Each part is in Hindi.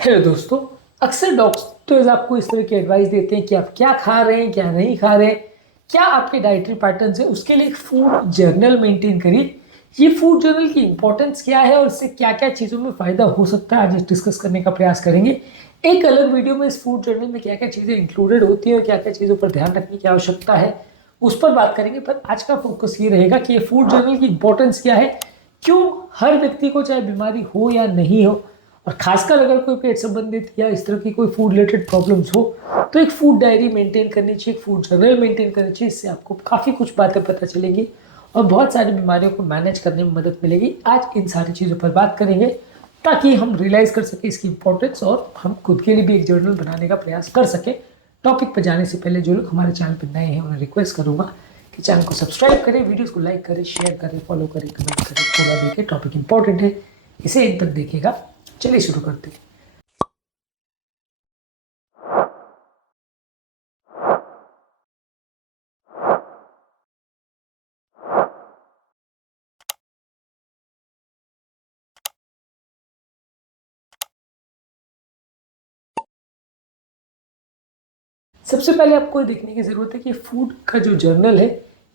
हेलो दोस्तों। अक्सर डॉक्टर्स आपको इस तरह की एडवाइस देते हैं कि आप क्या खा रहे हैं, क्या नहीं खा रहे हैं, क्या आपके डाइटरी पैटर्न है, उसके लिए एक फूड जर्नल मेंटेन करिए। ये फूड जर्नल की इंपॉर्टेंस क्या है और इससे क्या क्या चीज़ों में फ़ायदा हो सकता है, आज डिस्कस करने का प्रयास करेंगे। एक अलग वीडियो में इस फूड जर्नल में क्या क्या चीज़ें इंक्लूडेड होती हैं और क्या क्या चीज़ों पर ध्यान रखने की आवश्यकता है उस पर बात करेंगे। पर आज का फोकस ये रहेगा कि ये फूड जर्नल की इंपॉर्टेंस क्या है, क्यों हर व्यक्ति को चाहे बीमारी हो या नहीं हो, और खासकर अगर कोई पेट संबंधित या इस तरह की कोई फूड रिलेटेड प्रॉब्लम्स हो तो एक फूड डायरी मेंटेन करनी चाहिए, एक फूड जर्नल मेंटेन करनी चाहिए। इससे आपको काफ़ी कुछ बातें पता चलेंगी और बहुत सारी बीमारियों को मैनेज करने में मदद मिलेगी। आज इन सारी चीज़ों पर बात करेंगे ताकि हम रियलाइज़ कर सकें इसकी इंपॉर्टेंस और हम खुद के लिए भी एक जर्नल बनाने का प्रयास कर सकें। टॉपिक पर जाने से पहले जो लोग हमारे चैनल पर नए हैं उन्हें रिक्वेस्ट करूँगा कि चैनल को सब्सक्राइब करें, वीडियोज़ को लाइक करें, शेयर करें, फॉलो करें, कमेंट करें, पूरा देखिए। टॉपिक इंपॉर्टेंट है, इसे एक तक देखिएगा। चलिए शुरू करते हैं। सबसे पहले आपको देखने की ज़रूरत है कि फूड का जो जर्नल है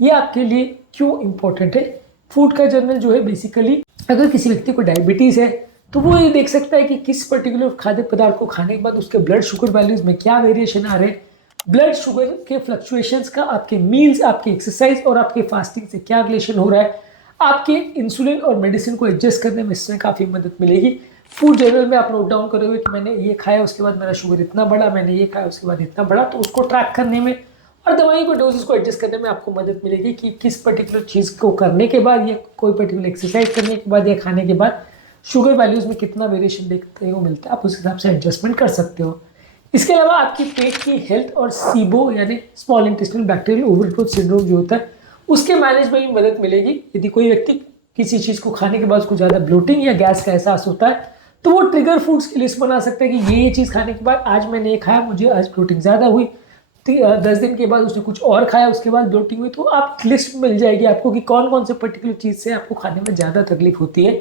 ये आपके लिए क्यों इम्पोर्टेंट है। फूड का जर्नल जो है बेसिकली अगर किसी व्यक्ति को डायबिटीज़ है तो वो ये देख सकता है कि किस पर्टिकुलर खाद्य पदार्थ को खाने के बाद उसके ब्लड शुगर वैल्यूज़ में क्या वेरिएशन आ रहे हैं, ब्लड शुगर के फ्लक्चुएशंस का आपके मील्स, आपके एक्सरसाइज और आपके फास्टिंग से क्या रिलेशन हो रहा है। आपके इंसुलिन और मेडिसिन को एडजस्ट करने में इसमें काफ़ी मदद मिलेगी। फूड जर्नल में आप नोट डाउन करोगे कि मैंने ये खाया उसके बाद मेरा शुगर इतना बढ़ा, मैंने ये खाया उसके बाद इतना बढ़ा, तो उसको ट्रैक करने में और दवाई को डोजेस को एडजस्ट करने में आपको मदद मिलेगी कि किस पर्टिकुलर चीज़ को करने के बाद या कोई पर्टिकुलर एक्सरसाइज करने के बाद या खाने के बाद शुगर वैल्यूज़ में कितना वेरिएशन देखने को मिलता है, आप उस हिसाब से एडजस्टमेंट कर सकते हो। इसके अलावा आपकी पेट की हेल्थ और सीबो यानी small intestinal bacterial overgrowth syndrome जो होता है उसके मैनेज में भी मदद मिलेगी। यदि कोई व्यक्ति किसी चीज़ को खाने के बाद उसको ज़्यादा ब्लोटिंग या गैस का एहसास होता है तो वो ट्रिगर फूड्स की लिस्ट बना सकता है कि ये चीज़ खाने के बाद आज मैंने ये खाया, मुझे आज ब्लोटिंग ज़्यादा हुई। 10 दिन के बाद उसने कुछ और खाया, उसके बाद ब्लोटिंग हुई, तो आप लिस्ट मिल जाएगी आपको कि कौन कौन से पर्टिकुलर चीज़ से आपको खाने में ज़्यादा तकलीफ होती है।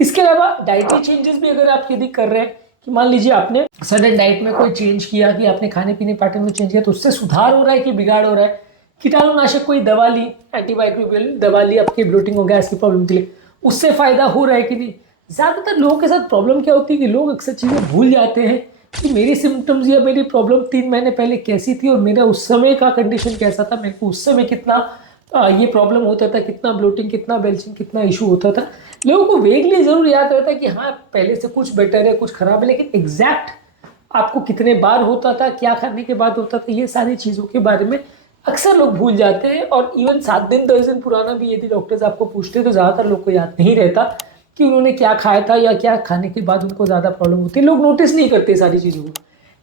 इसके अलावा डाइटरी चेंजेस भी अगर आप यदि कर रहे हैं कि मान लीजिए आपने सडन डाइट में कोई चेंज किया, कि आपने खाने पीने पैटर्न में चेंज किया, तो उससे सुधार हो रहा है कि बिगाड़ हो रहा है। कीटाणुनाशक कोई दवा ली, एंटीबायोटिक दवा ली आपकी ब्लोटिंग और गैस की प्रॉब्लम के लिए, उससे फायदा हो रहा है कि नहीं। ज़्यादातर लोगों के साथ प्रॉब्लम क्या होती है कि लोग अक्सर चीज़ें भूल जाते हैं कि मेरी सिम्टम्स या मेरी प्रॉब्लम 3 महीने पहले कैसी थी और मेरा उस समय का कंडीशन कैसा था, मेरे को उस समय कितना ये प्रॉब्लम होता था, कितना ब्लोटिंग, कितना बेल्चिंग, कितना इशू होता था। लोगों को वेगली ज़रूर याद रहता है कि हाँ पहले से कुछ बेटर है, कुछ खराब है, लेकिन एग्जैक्ट आपको कितने बार होता था, क्या खाने के बाद होता था, ये सारी चीज़ों के बारे में अक्सर लोग भूल जाते हैं। और इवन 7 दिन 10 दिन पुराना भी यदि डॉक्टर्स आपको पूछते हैं तो ज़्यादातर लोग को याद नहीं रहता कि उन्होंने क्या खाया था या क्या खाने के बाद उनको ज़्यादा प्रॉब्लम होती है। लोग नोटिस नहीं करते सारी चीज़ों को।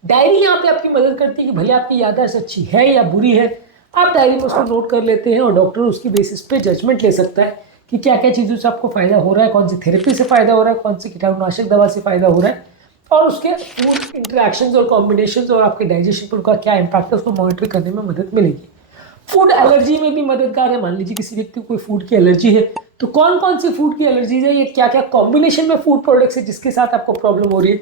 डायरी यहाँ पे आपकी मदद करती है कि भले आपकी याददाश्त अच्छी है या बुरी है, आप डायरी में उसको नोट कर लेते हैं और डॉक्टर उसकी बेसिस पे जजमेंट ले सकता है कि क्या क्या चीज़ों से आपको फ़ायदा हो रहा है, कौन सी थेरेपी से फ़ायदा हो रहा है, कौन सी कीटाणुनाशक दवा से फ़ायदा हो रहा है, और उसके फूड इंटरेक्शंस और कॉम्बिनेशंस और आपके डाइजेशन पर उनका क्या इम्पैक्ट है उसको मॉनिटर करने में मदद मिलेगी। फूड एलर्जी में भी मददगार है। मान लीजिए किसी व्यक्ति को कोई फूड की एलर्जी है तो कौन कौन सी फूड की एलर्जीज है, ये क्या क्या कॉम्बिनेशन में फूड प्रोडक्ट्स है जिसके साथ आपको प्रॉब्लम हो रही है,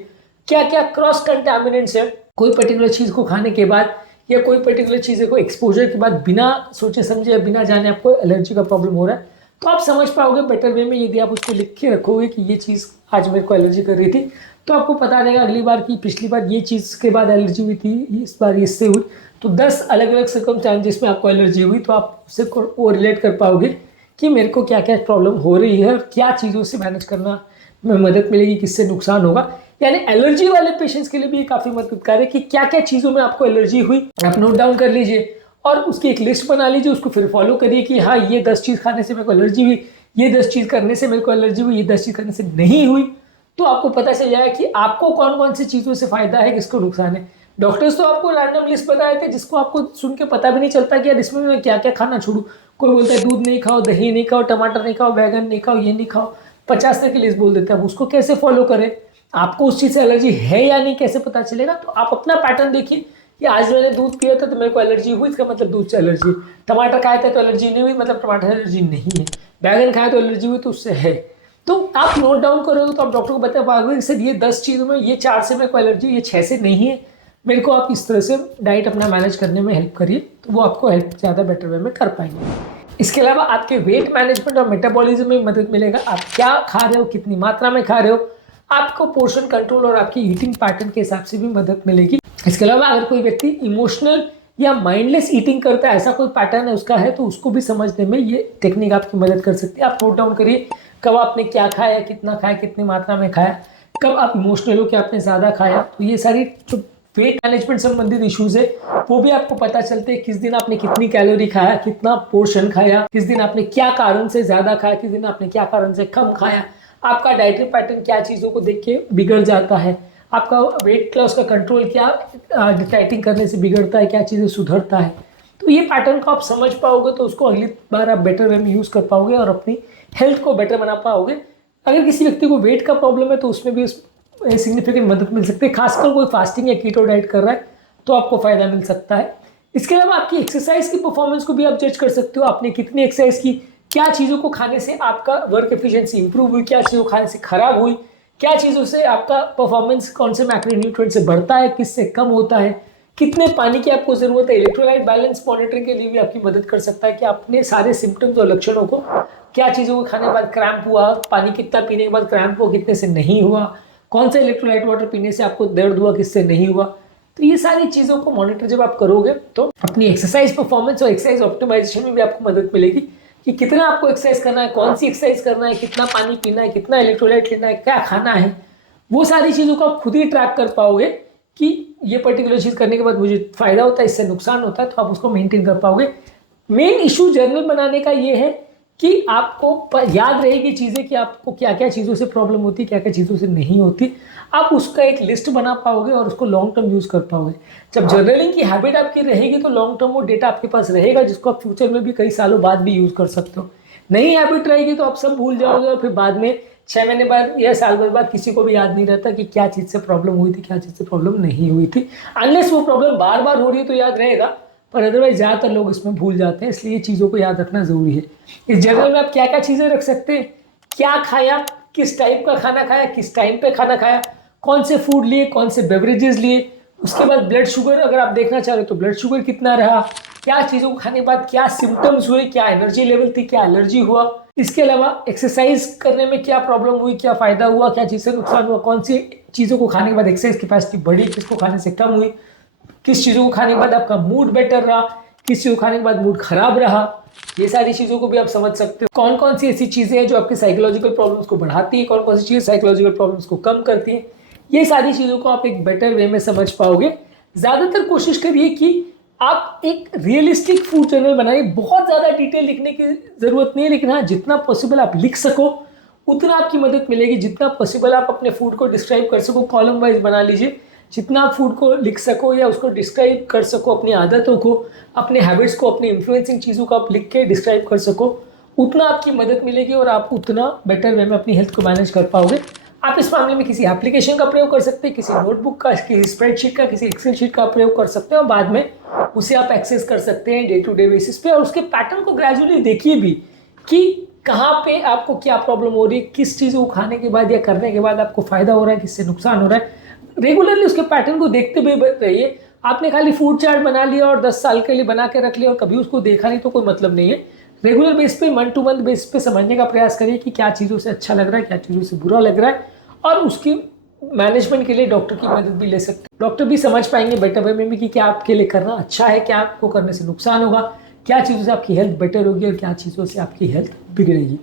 क्या क्या क्रॉस कंटामिनेंट्स है कोई पर्टिकुलर चीज़ को खाने के बाद या कोई पर्टिकुलर चीज़ को एक्सपोजर के बाद बिना सोचे समझे या बिना जाने आपको एलर्जी का प्रॉब्लम हो रहा है, तो आप समझ पाओगे बेटर वे में यदि आप उसको लिख के रखोगे कि ये चीज़ आज मेरे को एलर्जी कर रही थी, तो आपको पता रहेगा अगली बार की पिछली बार ये चीज़ के बाद एलर्जी हुई थी, इस बार इससे हुई, तो 10 अलग अलग सर्कमस्टांस जिसमें आपको एलर्जी हुई तो आप उससे वो रिलेट कर पाओगे कि मेरे को क्या क्या प्रॉब्लम हो रही है और क्या चीज़ों से मैनेज करना में मदद मिलेगी, किससे नुकसान होगा। यानी एलर्जी वाले पेशेंट्स के लिए भी काफ़ी मददगार है कि क्या क्या चीज़ों में आपको एलर्जी हुई, आप नोट डाउन कर लीजिए और उसकी एक लिस्ट बना लीजिए, उसको फिर फॉलो करिए कि हाँ ये 10 चीज़ खाने से मेरे को एलर्जी हुई, ये 10 चीज़ करने से मेरे को एलर्जी हुई, ये 10 चीज़ करने से नहीं हुई, तो आपको पता चल जाए कि आपको कौन कौन सी चीज़ों से फ़ायदा है, किसको नुकसान है। डॉक्टर्स तो आपको रैंडम लिस्ट बताए थे जिसको आपको सुन के पता भी नहीं चलता कि यार इसमें मैं क्या क्या खाना छोड़ूं। कोई बोलता है दूध नहीं खाओ, दही नहीं खाओ, टमाटर नहीं खाओ, बैगन नहीं खाओ, ये नहीं खाओ, 50 तरह की लिस्ट बोल देते हैं। अब उसको कैसे फॉलो करें, आपको उस चीज़ से एलर्जी है या नहीं कैसे पता चलेगा। तो आप अपना पैटर्न देखिए कि आज मैंने दूध पिया था तो मेरे को एलर्जी हुई, इसका मतलब दूध से एलर्जी है। टमाटर खाया था तो एलर्जी नहीं हुई, मतलब टमाटर से एलर्जी नहीं है। बैगन खाया तो एलर्जी हुई तो उससे है। तो आप नोट डाउन करोगे तो आप डॉक्टर को बता पाओगे सर ये 10 चीज़ों में ये 4 से मेरे को एलर्जी, ये 6 से नहीं है, मेरे को आप इस तरह से डाइट अपना मैनेज करने में हेल्प करिए, तो वो आपको हेल्प ज़्यादा बेटर वे में कर पाएंगे। इसके अलावा आपके वेट मैनेजमेंट और मेटाबॉलिज्म में मदद मिलेगा। आप क्या खा रहे हो, कितनी मात्रा में खा रहे हो, आपको पोर्शन कंट्रोल और आपकी ईटिंग पैटर्न के हिसाब से भी मदद मिलेगी। इसके अलावा अगर कोई व्यक्ति इमोशनल या माइंडलेस ईटिंग करता है, ऐसा कोई पैटर्न है उसका है, तो उसको भी समझने में ये टेक्निक आपकी मदद कर सकती है। आप नोट डाउन करिए कब आपने क्या खाया, कितना खाया, कितनी मात्रा में खाया, कब आप इमोशनल हो कि आपने ज़्यादा खाया। तो ये सारी जो वेट मैनेजमेंट संबंधित इश्यूज है वो भी आपको पता चलते हैं। किस दिन आपने कितनी कैलोरी खाया, कितना पोर्शन खाया, किस दिन आपने क्या कारण से ज़्यादा खाया, किस दिन आपने क्या कारण से कम खाया, आपका डाइटरी पैटर्न क्या चीज़ों को देख के बिगड़ जाता है, आपका वेट लॉस का कंट्रोल क्या डाइटिंग करने से बिगड़ता है, क्या चीज़ें सुधरता है। तो ये पैटर्न को आप समझ पाओगे तो उसको अगली बार आप बेटर वे में यूज़ कर पाओगे और अपनी हेल्थ को बेटर बना पाओगे। अगर किसी व्यक्ति को वेट का प्रॉब्लम है तो उसमें भी सिग्निफिकेंट मदद मिल सकती है, खासकर कोई फास्टिंग या कीटो डाइट कर रहा है तो आपको फ़ायदा मिल सकता है। इसके अलावा आपकी एक्सरसाइज की परफॉर्मेंस को भी आप जज कर सकते हो। आपने कितनी एक्सरसाइज की, क्या चीज़ों को खाने से आपका वर्क एफिशिएंसी इंप्रूव हुई, क्या चीज़ों को खाने से खराब हुई, क्या चीज़ों से आपका परफॉर्मेंस कौन से मैक्रोन्यूट्रिएंट से बढ़ता है, किससे कम होता है, कितने पानी की आपको ज़रूरत है। इलेक्ट्रोलाइट बैलेंस मॉनिटरिंग के लिए भी आपकी मदद कर सकता है कि आपने सारे सिम्टम्स और लक्षणों को, क्या चीज़ों को खाने के बाद क्रैम्प हुआ, पानी कितना पीने के बाद क्रैम्प हुआ, कितने से नहीं हुआ, कौन सा इलेक्ट्रोलाइट वाटर पीने से आपको दर्द हुआ, किससे नहीं हुआ। तो ये सारी चीज़ों को मॉनिटर जब आप करोगे तो अपनी एक्सरसाइज परफॉर्मेंस और एक्सरसाइज ऑप्टिमाइजेशन में भी आपको मदद मिलेगी कि कितना आपको एक्सरसाइज करना है, कौन सी एक्सरसाइज करना है, कितना पानी पीना है, कितना इलेक्ट्रोलाइट लेना है, क्या खाना है। वो सारी चीज़ों को आप खुद ही ट्रैक कर पाओगे कि ये पर्टिकुलर चीज़ करने के बाद मुझे फ़ायदा होता है, इससे नुकसान होता है, तो आप उसको मेंटेन कर पाओगे। मेन इशू जर्नल बनाने का ये है कि आपको याद रहेगी चीज़ें कि आपको क्या क्या चीज़ों से प्रॉब्लम होती है, क्या क्या चीज़ों से नहीं होती। आप उसका एक लिस्ट बना पाओगे और उसको लॉन्ग टर्म यूज़ कर पाओगे। जब जर्नलिंग की हैबिट आपकी रहेगी तो लॉन्ग टर्म वो डेटा आपके पास रहेगा जिसको आप फ्यूचर में भी कई सालों बाद भी यूज़ कर सकते हो। नई हैबिट रहेगी तो आप सब भूल जाओगे और फिर बाद में 6 महीने बाद या साल भर बाद किसी को भी याद नहीं रहता कि क्या चीज़ से प्रॉब्लम हुई थी, क्या चीज़ से प्रॉब्लम नहीं हुई थी। अनलेस वो प्रॉब्लम बार बार हो रही है तो याद रहेगा, पर अदरवाइज ज़्यादातर लोग इसमें भूल जाते हैं। इसलिए चीज़ों को याद रखना ज़रूरी है। इस जर्नल में आप क्या क्या चीज़ें रख सकते हैं, क्या खाया, किस टाइप का खाना खाया, किस टाइम पे खाना खाया, कौन से फूड लिए, कौन से बेवरेजेस लिए, उसके बाद ब्लड शुगर अगर आप देखना चाह रहे हो तो ब्लड शुगर कितना रहा, क्या चीज़ों को खाने के बाद क्या सिम्टम्स हुए, क्या एनर्जी लेवल थी, क्या एलर्जी हुआ। इसके अलावा एक्सरसाइज करने में क्या प्रॉब्लम हुई, क्या फ़ायदा हुआ, क्या चीज़ से नुकसान हुआ, कौन सी चीज़ों को खाने के बाद एक्सरसाइज कैपेसिटी बढ़ी, किसको खाने से कम हुई, किस चीज़ों को खाने के बाद आपका मूड बेटर रहा, किस चीज़ को खाने के बाद मूड खराब रहा। ये सारी चीज़ों को भी आप समझ सकते हो। कौन कौन सी ऐसी चीज़ें हैं जो आपके साइकोलॉजिकल प्रॉब्लम्स को बढ़ाती है, कौन कौन सी चीज़ें साइकोलॉजिकल प्रॉब्लम्स को कम करती हैं। ये सारी चीज़ों को आप एक बेटर वे में समझ पाओगे। ज़्यादातर कोशिश करिए कि आप एक रियलिस्टिक फूड जर्नल बनाइए। बहुत ज़्यादा डिटेल लिखने की ज़रूरत नहीं है, लेकिन हाँ जितना पॉसिबल आप लिख सको उतना आपकी मदद मिलेगी। जितना पॉसिबल आप अपने फूड को डिस्क्राइब कर सको, कॉलम वाइज बना लीजिए। जितना आप फूड को लिख सको या उसको डिस्क्राइब कर सको, अपनी आदतों को, अपने हैबिट्स को, अपनी इन्फ्लुएंसिंग चीज़ों को आप लिख के डिस्क्राइब कर सको, उतना आपकी मदद मिलेगी और आप उतना बेटर वे में अपनी हेल्थ को मैनेज कर पाओगे। आप इस मामले में किसी एप्लीकेशन का प्रयोग कर सकते हैं, किसी नोटबुक का, किसी स्प्रेडशीट का, किसी एक्सेल शीट का प्रयोग कर सकते हैं और बाद में उसे आप एक्सेस कर सकते हैं डे टू डे बेसिस पे। और उसके पैटर्न को ग्रेजुअली देखिए भी कि कहाँ पे आपको क्या प्रॉब्लम हो रही है, किस चीज़ को खाने के बाद या करने के बाद आपको फ़ायदा हो रहा है, किससे नुकसान हो रहा है। रेगुलरली उसके पैटर्न को देखते हुए रहिए। आपने खाली फूड चार्ट बना लिया और 10 साल के लिए बना के रख लिया और कभी उसको देखा नहीं तो कोई मतलब नहीं है। रेगुलर बेस पे, मंथ टू मंथ बेस पे समझने का प्रयास करिए कि क्या चीज़ों से अच्छा लग रहा है, क्या चीज़ों से बुरा लग रहा है, और उसकी मैनेजमेंट के लिए डॉक्टर की मदद भी ले सकते हैं। डॉक्टर भी समझ पाएंगे बेटर वे में भी कि क्या आपके लिए करना अच्छा है, क्या आपको करने से नुकसान होगा, क्या चीज़ों से आपकी हेल्थ बेटर होगी और क्या चीज़ों से आपकी हेल्थ बिगड़ेगी।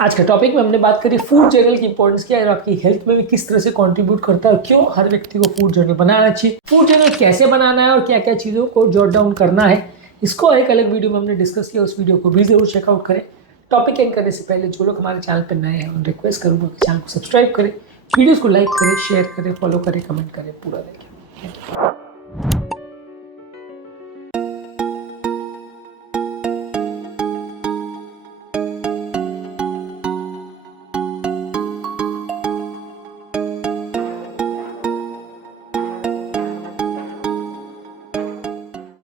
आज का टॉपिक में हमने बात करी फूड जर्नल की इंपॉर्टेंस क्या है और आपकी हेल्थ में भी किस तरह से कंट्रीब्यूट करता है और क्यों हर व्यक्ति को फूड जर्नल बनाना चाहिए, फूड जर्नल कैसे बनाना है और क्या क्या चीज़ों को जॉट डाउन करना है। इसको एक अलग वीडियो में हमने डिस्कस किया, उस वीडियो को भी जरूर चेकआउट करें। टॉपिक एंड करने से पहले जो लोग हमारे चैनल पर नए हैं उन रिक्वेस्ट करूँगा कि चैनल को सब्सक्राइब करें, वीडियोज़ को लाइक करें, शेयर करें, फॉलो करें, कमेंट करें, पूरा देखें।